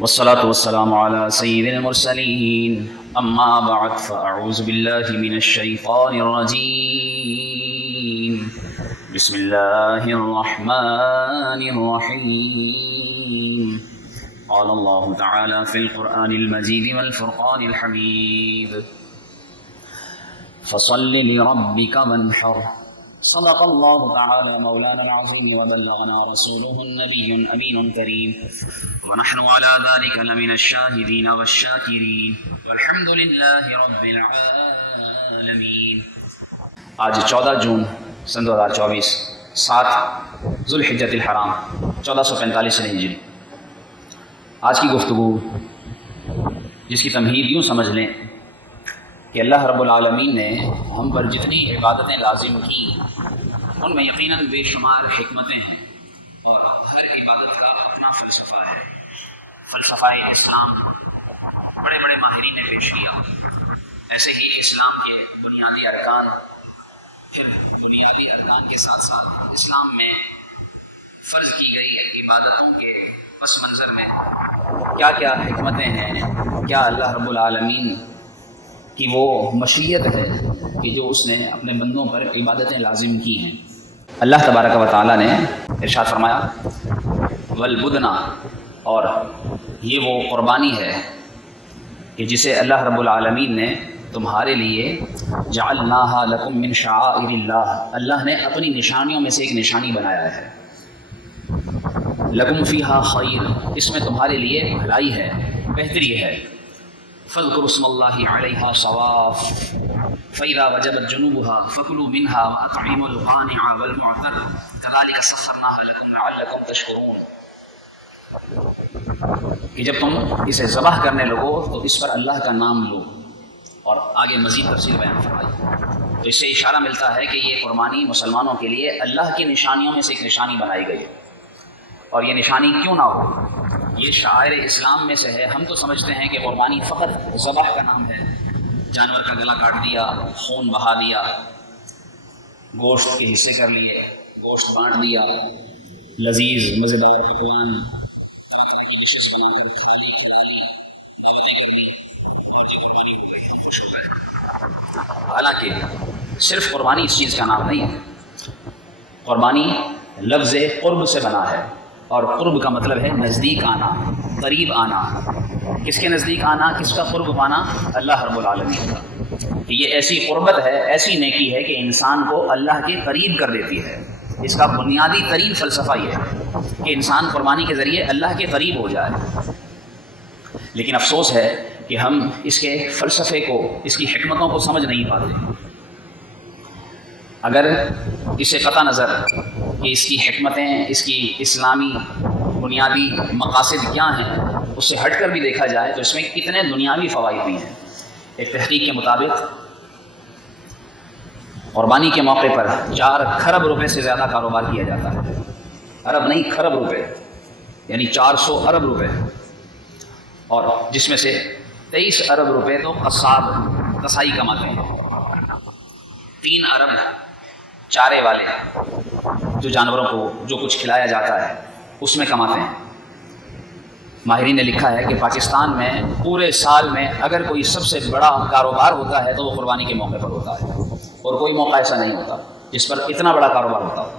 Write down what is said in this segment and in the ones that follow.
والصلاة والسلام على سيد المرسلين أما بعد فأعوذ بالله من الشيطان الرجيم بسم الله الرحمن الرحيم قال الله تعالى في القرآن المجيد والفرقان الحميد فصل لربك وانحر صدق الله تعالى مولانا العظيم وبلغنا رسوله النبي الأمين الكريم ونحن على ذلك لمن الشاهدين والشاكرين والحمد لله رب العالمين۔ آج 14 جون سن 2024 7 ذوالحجۃ الحرام 1445 ہجری۔ آج کی گفتگو جس کی تمہید یوں سمجھ لیں کہ اللہ رب العالمین نے ہم پر جتنی عبادتیں لازم کی ان میں یقیناً بے شمار حکمتیں ہیں اور ہر عبادت کا اپنا فلسفہ ہے۔ فلسفہ اسلام بڑے بڑے ماہرین نے پیش کیا، ایسے ہی اسلام کے بنیادی ارکان، پھر بنیادی ارکان کے ساتھ ساتھ اسلام میں فرض کی گئی عبادتوں کے پس منظر میں کیا کیا حکمتیں ہیں، کیا اللہ رب العالمین کی وہ مشیت ہے کہ جو اس نے اپنے بندوں پر عبادتیں لازم کی ہیں۔ اللہ تبارک و تعالیٰ نے ارشاد فرمایا والبدنا، اور یہ وہ قربانی ہے کہ جسے اللہ رب العالمین نے تمہارے لیے جعلناہا لکم من شعائر اللہ، اللہ نے اپنی نشانیوں میں سے ایک نشانی بنایا ہے۔ لکم فیہا خیر، اس میں تمہارے لیے بھلائی ہے، بہتری ہے۔ فاذکروا اسم اللہ علیہا صواف فإذا وجبت جنوبها فكلوا منها وأطعموا القانع والمعتر كذلك سخرناها لكم لعلكم تشکرون، کہ جب تم اسے ذبح کرنے لگو تو اس پر اللہ کا نام لو، اور آگے مزید تفصیل بیان فرمائی۔ تو اس سے اشارہ ملتا ہے کہ یہ قربانی مسلمانوں کے لیے اللہ کی نشانیوں میں سے ایک نشانی بنائی گئی، اور یہ نشانی کیوں نہ ہو، یہ شعائر اسلام میں سے ہے۔ ہم تو سمجھتے ہیں کہ قربانی فقط ذبح کا نام ہے، جانور کا گلا کاٹ دیا، خون بہا دیا، گوشت کے حصے کر لیے، گوشت بانٹ دیا، لذیذ مزیدار پکوان، حالانکہ صرف قربانی اس چیز کا نام نہیں ہے۔ قربانی لفظ قرب سے بنا ہے، اور قرب کا مطلب ہے نزدیک آنا، قریب آنا۔ کس کے نزدیک آنا، کس کا قرب پانا؟ اللہ رب العالمین کا۔ یہ ایسی قربت ہے، ایسی نیکی ہے کہ انسان کو اللہ کے قریب کر دیتی ہے۔ اس کا بنیادی ترین فلسفہ یہ ہے کہ انسان قربانی کے ذریعے اللہ کے قریب ہو جائے۔ لیکن افسوس ہے کہ ہم اس کے فلسفے کو، اس کی حکمتوں کو سمجھ نہیں پاتے۔ اگر اسے قطع نظر کہ اس کی حکمتیں، اس کی اسلامی بنیادی مقاصد کیا ہیں، اس سے ہٹ کر بھی دیکھا جائے تو اس میں کتنے دنیاوی فوائد بھی ہیں۔ ایک تحقیق کے مطابق قربانی کے موقع پر 4 کھرب روپے سے زیادہ کاروبار کیا جاتا ہے۔ ارب نہیں، کھرب روپے، یعنی 400 ارب روپے، اور جس میں سے 23 ارب روپے تو قصاب، قصائی کماتے ہیں۔ 3 ارب چارے والے، جو جانوروں کو جو کچھ کھلایا جاتا ہے اس میں کماتے ہیں۔ ماہرین نے لکھا ہے کہ پاکستان میں پورے سال میں اگر کوئی سب سے بڑا کاروبار ہوتا ہے تو وہ قربانی کے موقع پر ہوتا ہے، اور کوئی موقع ایسا نہیں ہوتا جس پر اتنا بڑا کاروبار ہوتا ہو۔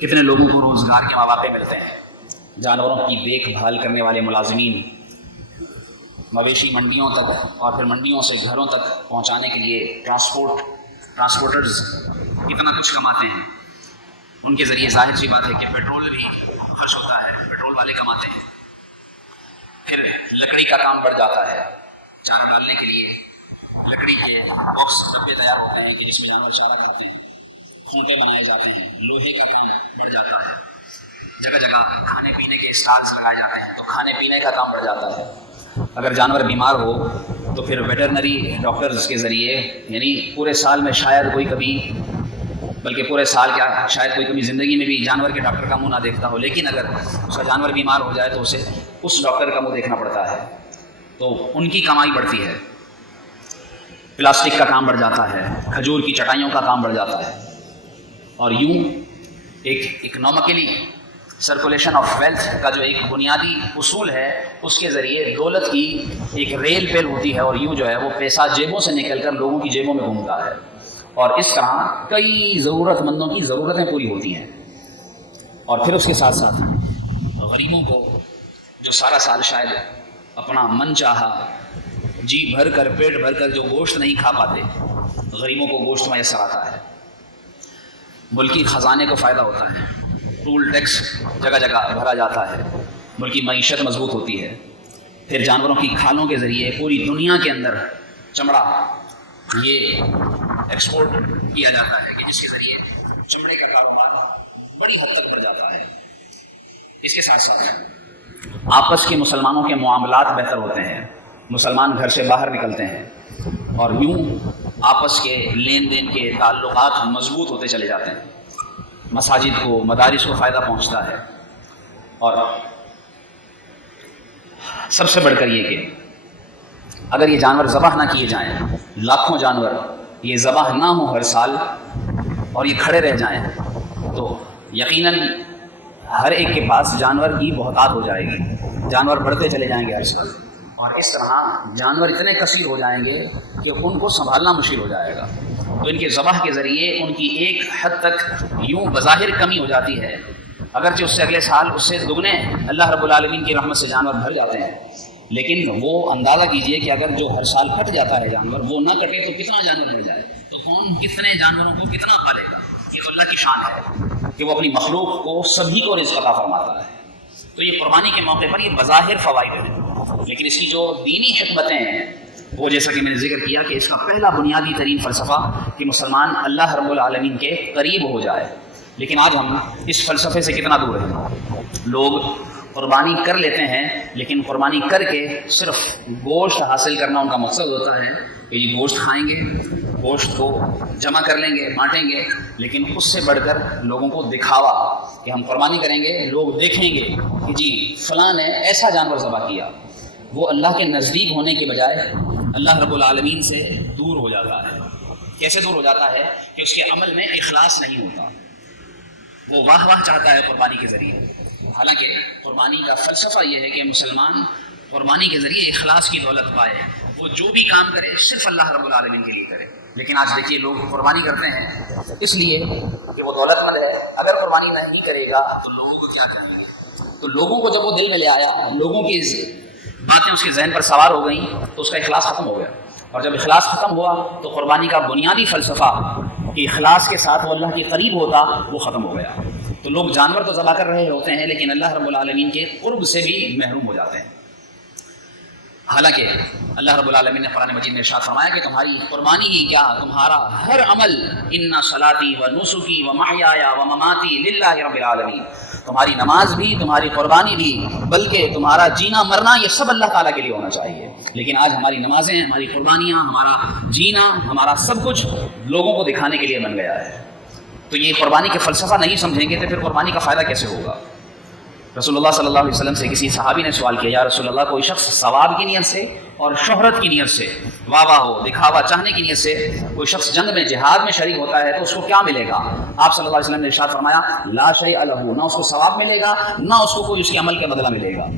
کتنے لوگوں کو روزگار کے مواقع ملتے ہیں، جانوروں کی دیکھ بھال کرنے والے ملازمین مویشی منڈیوں تک اور پھر منڈیوں سے گھروں تک پہنچانے کے لیے ٹرانسپورٹرز کتنا کچھ کماتے ہیں۔ ان کے ذریعے ظاہر سی بات ہے کہ پیٹرول بھی خرچ ہوتا ہے، پیٹرول والے کماتے ہیں۔ پھر لکڑی کا کام بڑھ جاتا ہے، چارہ ڈالنے کے لیے لکڑی کے باکس ڈبے تیار ہوتے ہیں کہ جس میں جانور چارہ کھاتے ہیں، کھونٹے بنائے جاتے ہیں، لوہے کا کام بڑھ جاتا ہے، جگہ جگہ کھانے پینے کے اسٹالز لگائے جاتے ہیں تو کھانے پینے کا کام بڑھ جاتا ہے۔ اگر جانور بیمار ہو تو پھر ویٹرنری ڈاکٹرز کے ذریعے، یعنی پورے سال میں شاید کوئی کبھی، بلکہ پورے سال کیا شاید کوئی کبھی زندگی میں بھی جانور کے ڈاکٹر کا منہ نہ دیکھتا ہو، لیکن اگر اس کا جانور بیمار ہو جائے تو اسے اس ڈاکٹر کا منہ دیکھنا پڑتا ہے، تو ان کی کمائی بڑھتی ہے۔ پلاسٹک کا کام بڑھ جاتا ہے، کھجور کی چٹائیوں کا کام بڑھ جاتا ہے، اور یوں ایک اکنامکلی سرکولیشن آف ویلتھ کا جو ایک بنیادی اصول ہے، اس کے ذریعے دولت کی ایک ریل پیل ہوتی ہے، اور یوں جو ہے وہ پیسہ جیبوں سے نکل کر لوگوں کی جیبوں میں گھومتا ہے، اور اس طرح کئی ضرورت مندوں کی ضرورتیں پوری ہوتی ہیں۔ اور پھر اس کے ساتھ ساتھ غریبوں کو جو سارا سال شاید اپنا من چاہا جی بھر کر پیٹ بھر کر جو گوشت نہیں کھا پاتے، غریبوں کو گوشت میسر آتا ہے، ملکی خزانے کو فائدہ ہوتا ہے، ٹول ٹیکس جگہ جگہ بھرا جاتا ہے، ملکی معیشت مضبوط ہوتی ہے، پھر جانوروں کی کھالوں کے ذریعے پوری دنیا کے اندر چمڑا یہ ایکسپورٹ کیا جاتا ہے کہ جس کے ذریعے چمڑے کا کاروبار بڑی حد تک بڑھ جاتا ہے۔ اس کے ساتھ ساتھ آپس کے مسلمانوں کے معاملات بہتر ہوتے ہیں، مسلمان گھر سے باہر نکلتے ہیں، اور یوں آپس کے لین دین کے تعلقات مضبوط ہوتے چلے جاتے ہیں، مساجد کو مدارس کو فائدہ پہنچتا ہے۔ اور سب سے بڑھ کر یہ کہ اگر یہ جانور ذبح نہ کیے جائیں، لاکھوں جانور یہ ذبح نہ ہوں ہر سال اور یہ کھڑے رہ جائیں، تو یقیناً ہر ایک کے پاس جانور کی بہتات ہو جائے گی، جانور بڑھتے چلے جائیں گے ہر سال، اور اس طرح جانور اتنے کثیر ہو جائیں گے کہ ان کو سنبھالنا مشکل ہو جائے گا۔ تو ان کے ذبح کے ذریعے ان کی ایک حد تک یوں بظاہر کمی ہو جاتی ہے، اگرچہ اس سے اگلے سال اس سے دگنے اللہ رب العالمین کی رحمت سے جانور بھر جاتے ہیں، لیکن وہ اندازہ کیجئے کہ اگر جو ہر سال کٹ جاتا ہے جانور، وہ نہ کٹے تو کتنا جانور بڑھ جائے، تو کون کتنے جانوروں کو کتنا پالے گا۔ یہ تو اللہ کی شان ہے کہ وہ اپنی مخلوق کو سبھی کو رزق عطا فرماتا ہے۔ تو یہ قربانی کے موقع پر یہ بظاہر فوائد ہیں، لیکن اس کی جو دینی حکمتیں ہیں وہ جیسا کہ میں نے ذکر کیا کہ اس کا پہلا بنیادی ترین فلسفہ کہ مسلمان اللہ رب العالمین کے قریب ہو جائے۔ لیکن آج ہم اس فلسفے سے کتنا دور ہیں؟ لوگ قربانی کر لیتے ہیں، لیکن قربانی کر کے صرف گوشت حاصل کرنا ان کا مقصد ہوتا ہے کہ یہ گوشت کھائیں گے، گوشت کو جمع کر لیں گے، بانٹیں گے، لیکن اس سے بڑھ کر لوگوں کو دکھاوا کہ ہم قربانی کریں گے، لوگ دیکھیں گے کہ جی فلاں نے ایسا جانور ذبح کیا، وہ اللہ کے نزدیک ہونے کے بجائے اللہ رب العالمین سے دور ہو جاتا ہے۔ کیسے دور ہو جاتا ہے؟ کہ اس کے عمل میں اخلاص نہیں ہوتا، وہ واہ واہ چاہتا ہے قربانی کے ذریعے، حالانکہ قربانی کا فلسفہ یہ ہے کہ مسلمان قربانی کے ذریعے اخلاص کی دولت پائے، وہ جو بھی کام کرے صرف اللہ رب العالمین کے لیے کرے۔ لیکن آج دیکھیے لوگ قربانی کرتے ہیں اس لیے کہ وہ دولت مند ہے، اگر قربانی نہیں کرے گا تو لوگ کیا کہیں گے؟ تو لوگوں کو جب وہ دل میں لے آیا، لوگوں کی باتیں اس کے ذہن پر سوار ہو گئیں، تو اس کا اخلاص ختم ہو گیا، اور جب اخلاص ختم ہوا تو قربانی کا بنیادی فلسفہ کہ اخلاص کے ساتھ وہ اللہ کے قریب ہوتا وہ ختم ہو گیا۔ تو لوگ جانور تو ذبح کر رہے ہوتے ہیں، لیکن اللہ رب العالمین کے قرب سے بھی محروم ہو جاتے ہیں۔ حالانکہ اللہ رب العالمین نے قرآن مجید میں ارشاد فرمایا کہ تمہاری قربانی ہی کیا، تمہارا ہر عمل ان صلاتی و نسکی و محیای و مماتی للہ رب العالمین، تمہاری نماز بھی، تمہاری قربانی بھی، بلکہ تمہارا جینا مرنا یہ سب اللہ تعالیٰ کے لیے ہونا چاہیے۔ لیکن آج ہماری نمازیں، ہماری قربانیاں، ہمارا جینا، ہمارا سب کچھ لوگوں کو دکھانے کے لیے بن گیا ہے۔ تو یہ قربانی کے فلسفہ نہیں سمجھیں گے تو پھر قربانی کا فائدہ کیسے ہوگا؟ رسول اللہ صلی اللہ علیہ وسلم سے کسی صحابی نے سوال کیا، یا رسول اللہ، کوئی شخص ثواب کی نیت سے اور شہرت کی نیت سے، واہ واہ ہو، دکھاوا چاہنے کی نیت سے کوئی شخص جنگ میں، جہاد میں شریک ہوتا ہے تو اس کو کیا ملے گا؟ آپ صلی اللہ علیہ وسلم نے ارشاد فرمایا لا شیء لہ، نہ اس کو ثواب ملے گا، نہ اس کو کوئی اس کے عمل کا بدلہ ملے گا۔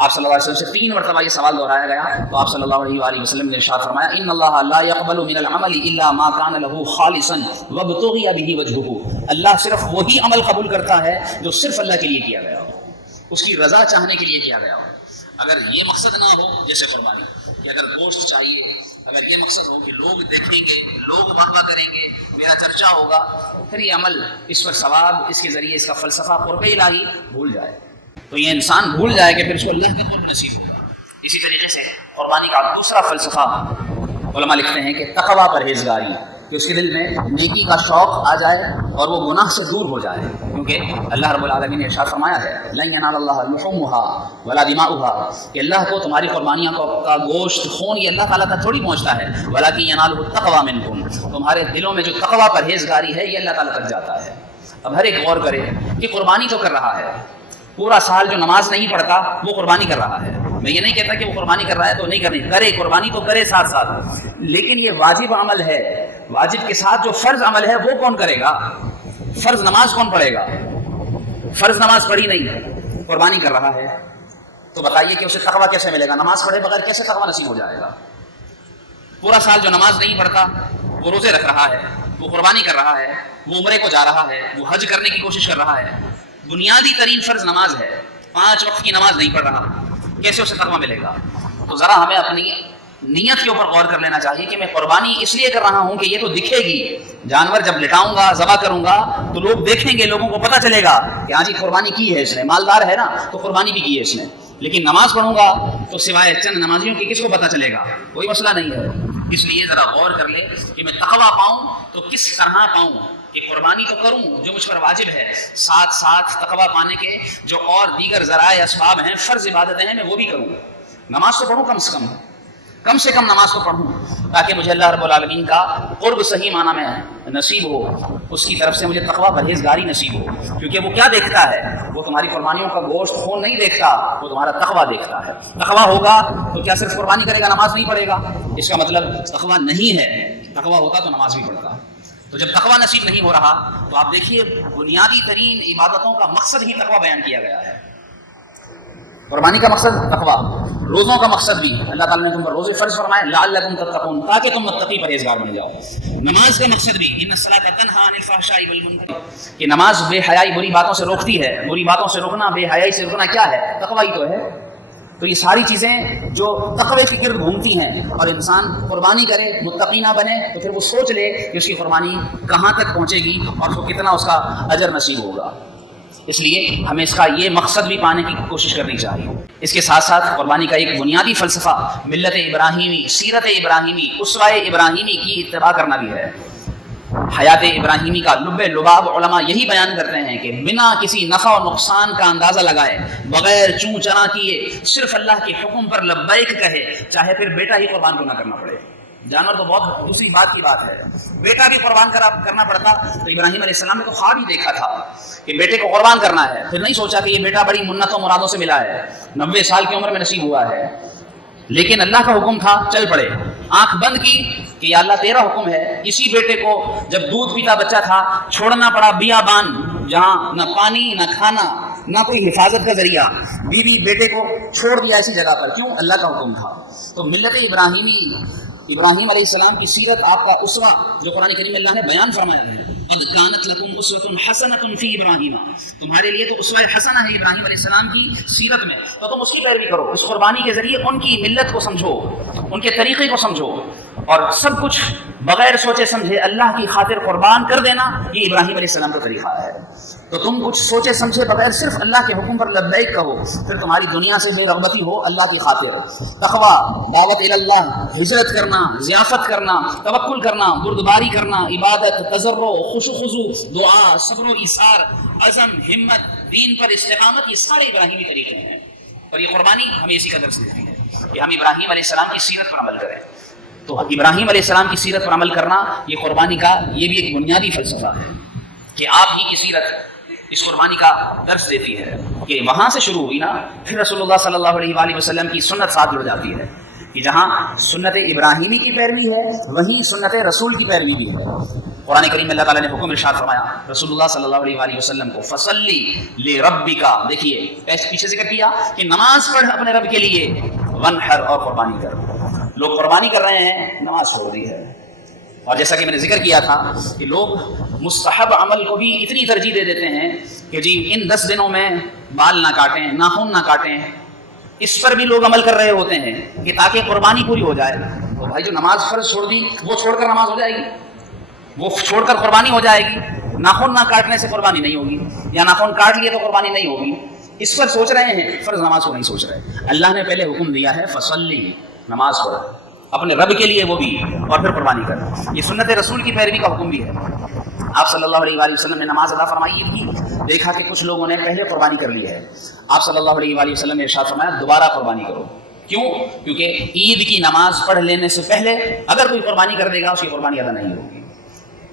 آپ صلی اللہ علیہ وسلم سے 3 مرتبہ یہ سوال دہرایا گیا تو آپ صلی اللہ علیہ وآلہ وسلم نے ارشاد فرمایا ان اللہ لا يقبل من العمل الا ما كان له خالصا وابتغي به وجهه، اللہ صرف وہی عمل قبول کرتا ہے جو صرف اللہ کے لیے کیا گیا ہو، اس کی رضا چاہنے کے لیے کیا گیا ہو۔ اگر یہ مقصد نہ ہو، جیسے قربانی کہ اگر گوشت چاہیے، اگر یہ مقصد ہو کہ لوگ دیکھیں گے، لوگ واہ واہ کریں گے، میرا چرچا ہوگا، پھر یہ عمل، اس پر ثواب، اس کے ذریعے اس کا فلسفہ قرب الہی بھول جائے، تو یہ انسان بھول جائے کہ پھر اس کو اللہ کا قرب نصیب ہوگا۔ اسی طریقے سے قربانی کا دوسرا فلسفہ علماء لکھتے ہیں کہ تقویٰ پرہیزگاری، کہ اس کے دل میں نیکی کا شوق آ جائے اور وہ گناہ سے دور ہو جائے، کیونکہ اللہ رب العالمین نے ارشاد فرمایا ہے لن ینال اللہ لحومها ولا دماؤها، کہ اللہ کو تمہاری قربانیاں کا گوشت، خون یہ اللہ تعالیٰ تک تھوڑی پہنچتا ہے، ولکن ینالہ التقویٰ منکم، تمہارے دلوں میں جو تقویٰ پرہیزگاری ہے یہ اللہ تعالیٰ تک جاتا ہے۔ اب ہر ایک غور کرے کہ قربانی تو کر رہا ہے، پورا سال جو نماز نہیں پڑھتا وہ قربانی کر رہا ہے، میں یہ نہیں کہتا کہ وہ قربانی کر رہا ہے تو نہیں کرنی، کرے قربانی تو کرے ساتھ ساتھ، لیکن یہ واجب عمل ہے، واجب کے ساتھ جو فرض عمل ہے وہ کون کرے گا؟ فرض نماز کون پڑھے گا؟ فرض نماز پڑھی نہیں، قربانی کر رہا ہے، تو بتائیے کہ اسے تقویٰ کیسے ملے گا؟ نماز پڑھے بغیر کیسے تقویٰ نصیب ہو جائے گا؟ پورا سال جو نماز نہیں پڑھتا، وہ روزے رکھ رہا ہے، وہ قربانی کر رہا ہے، وہ عمرے کو جا رہا ہے، وہ حج کرنے کی کوشش کر رہا ہے، بنیادی ترین فرض نماز ہے، 5 وقت کی نماز نہیں پڑھ رہا، کیسے اسے تقویٰ ملے گا؟ تو ذرا ہمیں اپنی نیت کے اوپر غور کر لینا چاہیے کہ میں قربانی اس لیے کر رہا ہوں کہ یہ تو دکھے گی، جانور جب لٹاؤں گا، ذبح کروں گا تو لوگ دیکھیں گے، لوگوں کو پتہ چلے گا کہ ہاں جی قربانی کی ہے اس نے، مالدار ہے نا تو قربانی بھی کی ہے اس نے۔ لیکن نماز پڑھوں گا تو سوائے چند نمازیوں کے کس کو پتہ چلے گا؟ کوئی مسئلہ نہیں ہے۔ اس لیے ذرا غور کر لے کہ میں تقویٰ پاؤں تو کس طرح پاؤں، کہ قربانی تو کروں جو مجھ پر واجب ہے، ساتھ ساتھ تقویٰ پانے کے جو اور دیگر ذرائع اسباب ہیں، فرض عبادتیں ہیں، میں وہ بھی کروں۔ نماز تو پڑھوں کم سے کم نماز تو پڑھوں، تاکہ مجھے اللہ رب العالمین کا قرب صحیح معنی میں نصیب ہو، اس کی طرف سے مجھے تقویٰ پرہیزگاری نصیب ہو۔ کیونکہ وہ کیا دیکھتا ہے؟ وہ تمہاری قربانیوں کا گوشت خون نہیں دیکھتا، وہ تمہارا تقویٰ دیکھتا ہے۔ تقویٰ ہوگا تو کیا صرف قربانی کرے گا، نماز نہیں پڑھے گا؟ اس کا مطلب تقویٰ نہیں ہے۔ تقویٰ ہوتا تو نماز بھی پڑھتا۔ تو جب تقویٰ نصیب نہیں ہو رہا تو آپ دیکھیے بنیادی ترین عبادتوں کا مقصد ہی تقویٰ بیان کیا گیا ہے۔ قربانی کا مقصد تقویٰ، روزوں کا مقصد بھی اللہ تعالیٰ نے تم پر روزے فرض فرمائے لعلکم تتقون، تاکہ تم متقی پرہیزگار بن جاؤ۔ نماز کا مقصد بھی ان الصلاۃ تنہی عن الفحشاء والمنکر، کہ نماز بے حیائی بری باتوں سے روکتی ہے۔ بری باتوں سے روکنا، بے حیائی سے روکنا کیا ہے؟ تقویٰ ہی تو ہے۔ تو یہ ساری چیزیں جو تقوی کے گرد گھومتی ہیں، اور انسان قربانی کرے متقی نہ بنے تو پھر وہ سوچ لے کہ اس کی قربانی کہاں تک پہنچے گی اور اس کو کتنا اس کا اجر نصیب ہوگا۔ اس لیے ہمیں اس کا یہ مقصد بھی پانے کی کوشش کرنی چاہیے۔ اس کے ساتھ ساتھ قربانی کا ایک بنیادی فلسفہ ملت ابراہیمی، سیرت ابراہیمی، اسوہ ابراہیمی کی اتباع کرنا بھی ہے۔ حیات ابراہیمی کا لب لباب علماء یہی بیان کرتے ہیں کہ بنا کسی نفع و نقصان کا اندازہ لگائے، بغیر چوں چرا کیے، صرف اللہ کے حکم پر لبیک کہے، چاہے پھر بیٹا ہی قربان کو نہ کرنا پڑے۔ جانور تو بہت دوسری بات کی بات ہے، بیٹا بھی قربان کرنا پڑتا۔ تو ابراہیم علیہ السلام نے تو خواب ہی دیکھا تھا کہ بیٹے کو قربان کرنا ہے، پھر نہیں سوچا کہ یہ بیٹا بڑی منتوں مرادوں سے ملا ہے، 90 سال کی عمر میں نصیب ہوا ہے، لیکن اللہ کا حکم تھا، چل پڑے، آنکھ بند کی کہ یا اللہ تیرا حکم ہے۔ اسی بیٹے کو جب دودھ پیتا بچہ تھا چھوڑنا پڑا بیابان، جہاں نہ پانی نہ کھانا نہ کوئی حفاظت کا ذریعہ، بیوی بیٹے کو چھوڑ دیا ایسی جگہ پر، کیوں؟ اللہ کا حکم تھا۔ تو ملت ابراہیمی، ابراہیم علیہ السلام کی سیرت، آپ کا اسوہ جو قرآن کریم میں اللہ نے بیان فرمایا ہے، قد کانت لکم اسوۃ حسنۃ فی ابراہیم، تمہارے لیے تو اسوہ حسنہ ہے ابراہیم علیہ السلام کی سیرت میں، تو تم اس کی پیروی کرو، اس قربانی کے ذریعے ان کی ملت کو سمجھو، ان کے طریقے کو سمجھو، اور سب کچھ بغیر سوچے سمجھے اللہ کی خاطر قربان کر دینا، یہ ابراہیم علیہ السلام کا طریقہ ہے۔ تو تم کچھ سوچے سمجھے بغیر صرف اللہ کے حکم پر لبیک کہو، پھر تمہاری دنیا سے بے رغبتی ہو اللہ کی خاطر۔ تقویٰ، دعوت اللہ، ہجرت کرنا، ضیافت کرنا، توکل کرنا، بردباری کرنا، عبادت، تضرع، خشوع خضوع، دعا، صبر و ایثار، عزم، ہمت، دین پر استقامت، یہ سارے ابراہیمی طریقے ہیں۔ اور یہ قربانی ہمیں اسی کا درس دیتی ہے کہ ہم ابراہیم علیہ السلام کی سیرت پر عمل کریں۔ تو ابراہیم علیہ السلام کی سیرت پر عمل کرنا یہ قربانی کا یہ بھی ایک بنیادی فلسفہ ہے کہ آپ ہی کی سیرت اس قربانی کا درس دیتی ہے کہ وہاں سے شروع ہوئی نا، پھر رسول اللہ صلی اللہ علیہ وآلہ وسلم کی سنت ساتھ جڑ جاتی ہے کہ جہاں سنت ابراہیمی کی پیروی ہے وہیں سنت رسول کی پیروی بھی ہے۔ قرآن کریم میں اللہ تعالیٰ نے حکم ارشاد فرمایا رسول اللہ صلی اللہ علیہ وآلہ وسلم کو، فصلی لربک، دیکھیے پیچھے ذکر کیا کہ نماز پڑھ اپنے رب کے لیے، ونحر، اور قربانی کر۔ لوگ قربانی کر رہے ہیں، نماز چھوڑ دی ہے۔ اور جیسا کہ میں نے ذکر کیا تھا کہ لوگ مستحب عمل کو بھی اتنی ترجیح دے دیتے ہیں کہ جی ان 10 دنوں میں بال نہ کاٹیں، ناخن نہ کاٹیں، اس پر بھی لوگ عمل کر رہے ہوتے ہیں کہ تاکہ قربانی پوری ہو جائے۔ تو بھائی جو نماز فرض چھوڑ دی وہ چھوڑ کر نماز ہو جائے گی، وہ چھوڑ کر قربانی ہو جائے گی؟ ناخن نہ کاٹنے سے قربانی نہیں ہوگی، یا ناخن کاٹ لیے تو قربانی نہیں ہوگی۔ اس پر سوچ رہے ہیں، فرض نماز کو نہیں سوچ رہے۔ اللہ نے پہلے حکم دیا ہے فصلی، نماز پڑھ اپنے رب کے لیے، وہ بھی، اور پھر قربانی کر۔ یہ سنت رسول کی پیروی کا حکم بھی ہے۔ آپ صلی اللہ علیہ وآلہ وسلم نے نماز ادا فرمائی عید کی، دیکھا کہ کچھ لوگوں نے پہلے قربانی کر لی ہے، آپ صلی اللہ علیہ وآلہ وسلم نے ارشاد فرمایا دوبارہ قربانی کرو۔ کیوں؟ کیونکہ عید کی نماز پڑھ لینے سے پہلے اگر کوئی قربانی کر دے گا اس کی قربانی ادا نہیں ہوگی۔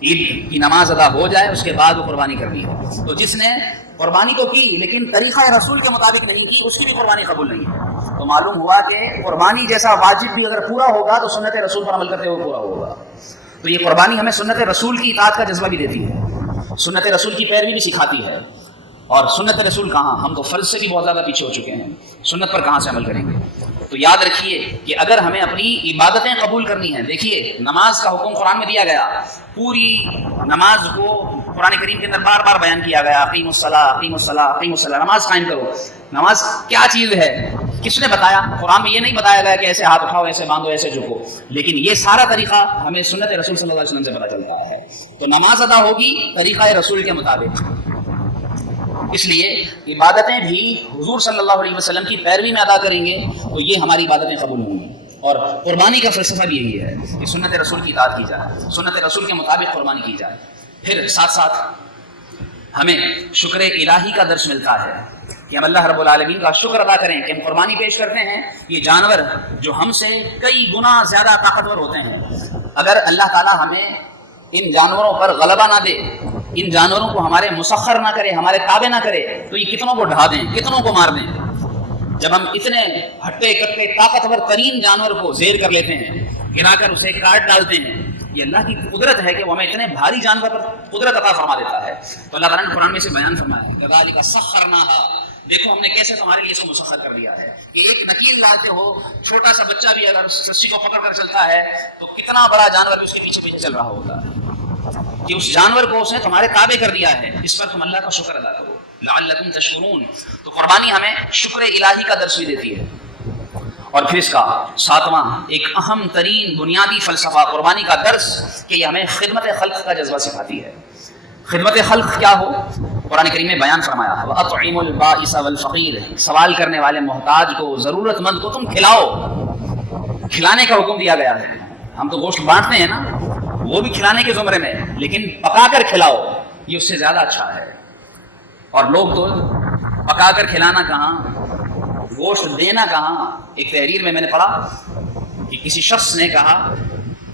عید کی نماز ادا ہو جائے اس کے بعد وہ قربانی کرنی ہے۔ تو جس نے قربانی تو کی لیکن طریقہ رسول کے مطابق نہیں کی، اس کی بھی قربانی قبول نہیں ہے۔ تو معلوم ہوا کہ قربانی جیسا واجب بھی اگر پورا ہوگا تو سنت رسول پر عمل کرتے ہوئے پورا ہوگا۔ تو یہ قربانی ہمیں سنت رسول کی اطاعت کا جذبہ بھی دیتی ہے، سنت رسول کی پیروی بھی سکھاتی ہے۔ اور سنت رسول کہاں؟ ہم تو فرض سے بھی بہت زیادہ پیچھے ہو چکے ہیں، سنت پر کہاں سے عمل کریں گے؟ تو یاد رکھیے کہ اگر ہمیں اپنی عبادتیں قبول کرنی ہیں، دیکھیے نماز کا حکم قرآن میں دیا گیا، پوری نماز کو قرآن کریم کے اندر بار بار بیان کیا گیا، اقیموا الصلاۃ اقیموا الصلاۃ اقیموا الصلاۃ، نماز قائم کرو۔ نماز کیا چیز ہے؟ کس نے بتایا؟ قرآن میں یہ نہیں بتایا گیا کہ ایسے ہاتھ اٹھاؤ، ایسے باندھو، ایسے جھکو، لیکن یہ سارا طریقہ ہمیں سنت رسول صلی اللہ علیہ وسلم سے پتہ چلتا ہے۔ تو نماز ادا ہوگی طریقہ رسول کے مطابق، اس لیے عبادتیں بھی حضور صلی اللہ علیہ وسلم کی پیروی میں ادا کریں گے تو یہ ہماری عبادتیں قبول ہوں گی۔ اور قربانی کا فلسفہ بھی یہی ہے کہ سنت رسول کی اطاعت کی جائے، سنت رسول کے مطابق قربانی کی جائے۔ پھر ساتھ ساتھ ہمیں شکر الہی کا درس ملتا ہے کہ ہم اللہ رب العالمین کا شکر ادا کریں کہ ہم قربانی پیش کرتے ہیں۔ یہ جانور جو ہم سے کئی گنا زیادہ طاقتور ہوتے ہیں، اگر اللہ تعالیٰ ہمیں ان جانوروں پر غلبہ نہ دے، ان جانوروں کو ہمارے مسخر نہ کرے، ہمارے تابع نہ کرے، تو یہ کتنوں کو ڈھا دیں، کتنوں کو مار دیں۔ جب ہم اتنے ہٹے کٹے طاقتور ترین جانور کو زیر کر لیتے ہیں، گرا کر اسے کاٹ ڈالتے ہیں، یہ اللہ کی قدرت ہے کہ وہ ہمیں اتنے بھاری جانور پر قدرت عطا فرما دیتا ہے۔ تو اللہ تعالیٰ نے قرآن میں سے بیان فرمایا ہے کذالک سخرناها، دیکھو ہم نے کیسے تمہارے لیے اس کو مسخر کر دیا ہے کہ ایک نکیل لاتے ہو، چھوٹا سا بچہ بھی اگر رسی کو پکڑ کر چلتا ہے تو کتنا بڑا جانور بھی اس کے پیچھے پیچھے چل رہا ہوتا ہے، کہ اس جانور کو اس نے تمہارے تابع کر دیا ہے، اس پر تم اللہ کا شکر ادا کرو لعلکم تشکرون۔ تو قربانی ہمیں شکر الہی کا درس بھی دیتی ہے۔ اور پھر اس کا ساتواں ایک اہم ترین بنیادی فلسفہ قربانی کا درس کہ یہ ہمیں خدمت خلق کا جذبہ سکھاتی ہے۔ خدمت خلق کیا ہو؟ قرآن کریم میں بیان فرمایا ہے وَأَطْعِمُوا الْبَائِسَ وَالْفَقِيرَ، سوال کرنے والے محتاج کو، ضرورت مند کو تم کھلاؤ۔ کھلانے کا حکم دیا گیا ہے۔ ہم تو گوشت بانٹتے ہیں نا، وہ بھی کھلانے کے زمرے میں، لیکن پکا کر کھلاؤ، یہ اس سے زیادہ اچھا ہے۔ اور لوگ تو پکا کر کھلانا کہاں، گوشت دینا کہاں۔ ایک تحریر میں نے پڑھا کہ کسی شخص نے کہا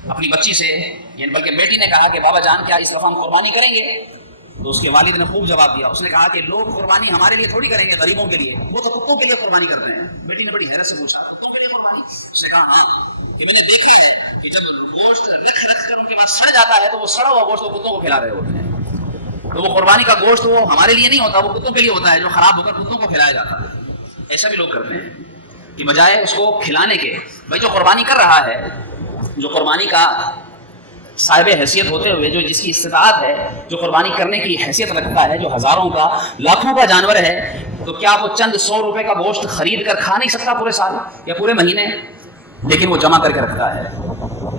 اپنی بچی سے، یعنی بلکہ بیٹی نے کہا کہ بابا جان کیا اس دفعہ ہم قربانی کریں گے؟ تو اس کے والد نے خوب جواب دیا، اس نے کہا کہ لوگ قربانی ہمارے لیے تھوڑی کریں گے، غریبوں کے لیے، وہ تو کتوں کے لیے قربانی کرتے ہیں۔ بیٹی نے بڑی حیرت سے پوچھا کتوں کے لیے قربانی؟ اس نے کہا ہاں، کہ میں نے دیکھا ہے کہ جب گوشت رکھ کر ان کے پاس سڑ جاتا ہے تو وہ سڑا ہوا گوشت وہ کتوں کو کھلا رہے ہوتے ہیں۔ تو وہ قربانی کا گوشت وہ ہمارے لیے نہیں ہوتا، وہ کتوں کے لیے ہوتا ہے جو خراب ہو کر کتوں کو کھلایا جاتا ہے۔ ایسا بھی لوگ کرتے ہیں کہ بجائے اس کو کھلانے کے، بھائی جو قربانی کر رہا ہے، جو قربانی کا صاحب حیثیت ہوتے ہوئے، جو جس کی استطاعت ہے، جو قربانی کرنے کی حیثیت رکھتا ہے، جو ہزاروں کا لاکھوں کا جانور ہے، تو کیا وہ چند 100 روپے کا گوشت خرید کر کھا نہیں سکتا پورے سال یا پورے مہینے؟ لیکن وہ جمع کر کے رکھتا ہے۔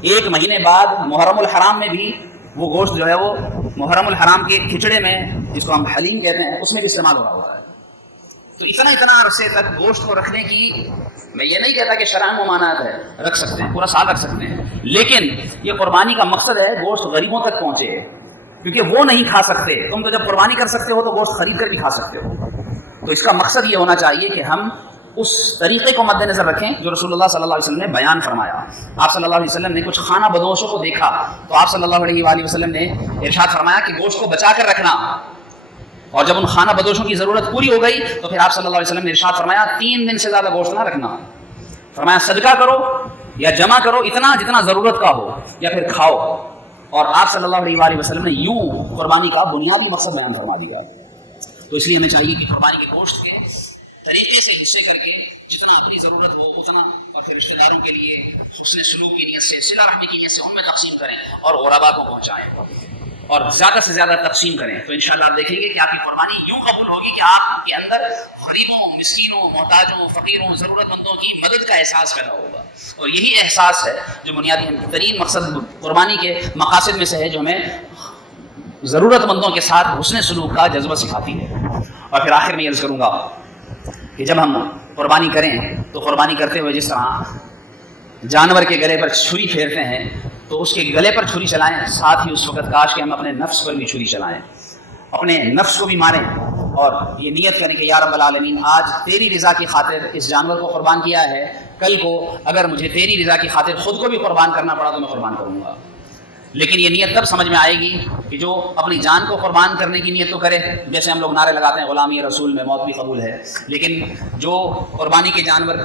ایک مہینے بعد محرم الحرام میں بھی وہ گوشت جو ہے وہ محرم الحرام کے کھچڑے میں، جس کو ہم حلیم کہتے ہیں، اس میں بھی استعمال ہو رہا ہوتا ہے۔ تو اتنا عرصے تک گوشت کو رکھنے کی، میں یہ نہیں کہتا کہ شرعاً ممانعت ہے، رکھ سکتے ہیں، پورا سال رکھ سکتے ہیں، لیکن یہ قربانی کا مقصد ہے گوشت غریبوں تک پہنچے، کیونکہ وہ نہیں کھا سکتے۔ تم تو جب قربانی کر سکتے ہو تو گوشت خرید کر بھی کھا سکتے ہو۔ تو اس کا مقصد یہ ہونا چاہیے کہ ہم اس طریقے کو مد نظر رکھیں جو رسول اللہ صلی اللہ علیہ وسلم نے بیان فرمایا۔ آپ صلی اللہ علیہ وسلم نے کچھ خانہ بدوشوں کو دیکھا تو آپ صلی اللہ علیہ وآلہ وسلم نے ارشاد فرمایا کہ گوشت کو بچا کر رکھنا، اور جب ان خانہ بدوشوں کی ضرورت پوری ہو گئی تو پھر آپ صلی اللہ علیہ وسلم نے ارشاد فرمایا 3 دن سے زیادہ گوشت نہ رکھنا۔ فرمایا صدقہ کرو یا جمع کرو اتنا جتنا ضرورت کا ہو، یا پھر کھاؤ۔ اور آپ صلی اللہ علیہ وآلہ وسلم نے یوں قربانی کا بنیادی مقصد بیان فرما دیا۔ تو اس لیے ہمیں چاہیے کہ قربانی کے گوشت کے طریقے سے حصے کر کے جتنا اپنی ضرورت ہو اتنا، اور پھر رشتہ داروں کے لیے حسن سلوک کی نیت سے، صلہ رحمی کی نیت سے ان میں تقسیم کریں اور غربا کو پہنچائیں، اور زیادہ سے زیادہ تقسیم کریں۔ تو انشاءاللہ آپ دیکھیں گے کہ آپ کی قربانی یوں قبول ہوگی کہ آپ کے اندر غریبوں، مسکینوں، محتاجوں، فقیروں، ضرورت مندوں کی مدد کا احساس پیدا ہوگا۔ اور یہی احساس ہے جو بنیادی ترین مقصد قربانی کے مقاصد میں سے ہے، جو ہمیں ضرورت مندوں کے ساتھ حسن سلوک کا جذبہ سکھاتی ہے۔ اور پھر آخر میں یہ عرض کروں گا کہ جب ہم قربانی کریں تو قربانی کرتے ہوئے جس طرح جانور کے گلے پر چھری پھیرتے ہیں تو اس کے گلے پر چھری چلائیں، ساتھ ہی اس وقت کاش کہ ہم اپنے نفس پر بھی چھری چلائیں، اپنے نفس کو بھی ماریں، اور یہ نیت کریں کہ یا رب العالمین آج تیری رضا کی خاطر اس جانور کو قربان کیا ہے، کل کو اگر مجھے تیری رضا کی خاطر خود کو بھی قربان کرنا پڑا تو میں قربان کروں گا۔ لیکن یہ نیت تب سمجھ میں آئے گی کہ جو اپنی جان کو قربان کرنے کی نیت تو کرے، جیسے ہم لوگ نعرے لگاتے ہیں غلامی رسول میں موت بھی قبول ہے، لیکن جو قربانی کے جانور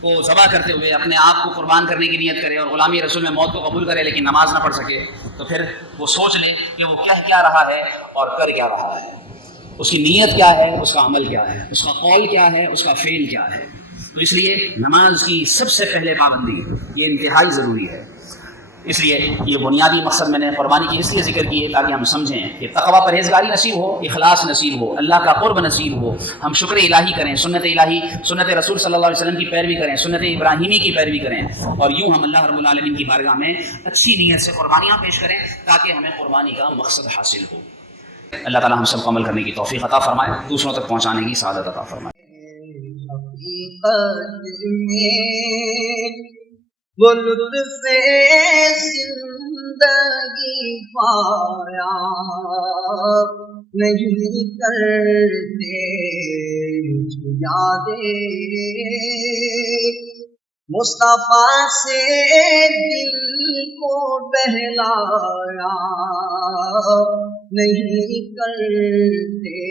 کو ذبح کرتے ہوئے اپنے آپ کو قربان کرنے کی نیت کرے اور غلامی رسول میں موت کو قبول کرے لیکن نماز نہ پڑھ سکے، تو پھر وہ سوچ لے کہ وہ کہہ کیا رہا ہے اور کر کیا رہا ہے۔ اس کی نیت کیا ہے، اس کا عمل کیا ہے، اس کا قول کیا ہے، اس کا فعل کیا ہے. تو اس لیے نماز کی سب سے پہلے پابندی یہ انتہائی ضروری ہے. اس لیے یہ بنیادی مقصد میں نے قربانی کی اس لیے ذکر کی ہے تاکہ ہم سمجھیں کہ تقویٰ پرہیزگاری نصیب ہو، اخلاص نصیب ہو، اللہ کا قرب نصیب ہو، ہم شکر الہی کریں، سنت الہی، سنت رسول صلی اللہ علیہ وسلم کی پیروی کریں، سنت ابراہیمی کی پیروی کریں، اور یوں ہم اللہ رب العالمین کی بارگاہ میں اچھی نیت سے قربانیاں پیش کریں تاکہ ہمیں قربانی کا مقصد حاصل ہو. اللہ تعالی ہم سب کو عمل کرنے کی توفیق عطا فرمائے، دوسروں تک پہنچانے کی سعادت عطا فرمائے. وہ لطف زندگی پایا نہیں کرتے یادیں، مصطفیٰ سے دل کو بہلایا نہیں کرتے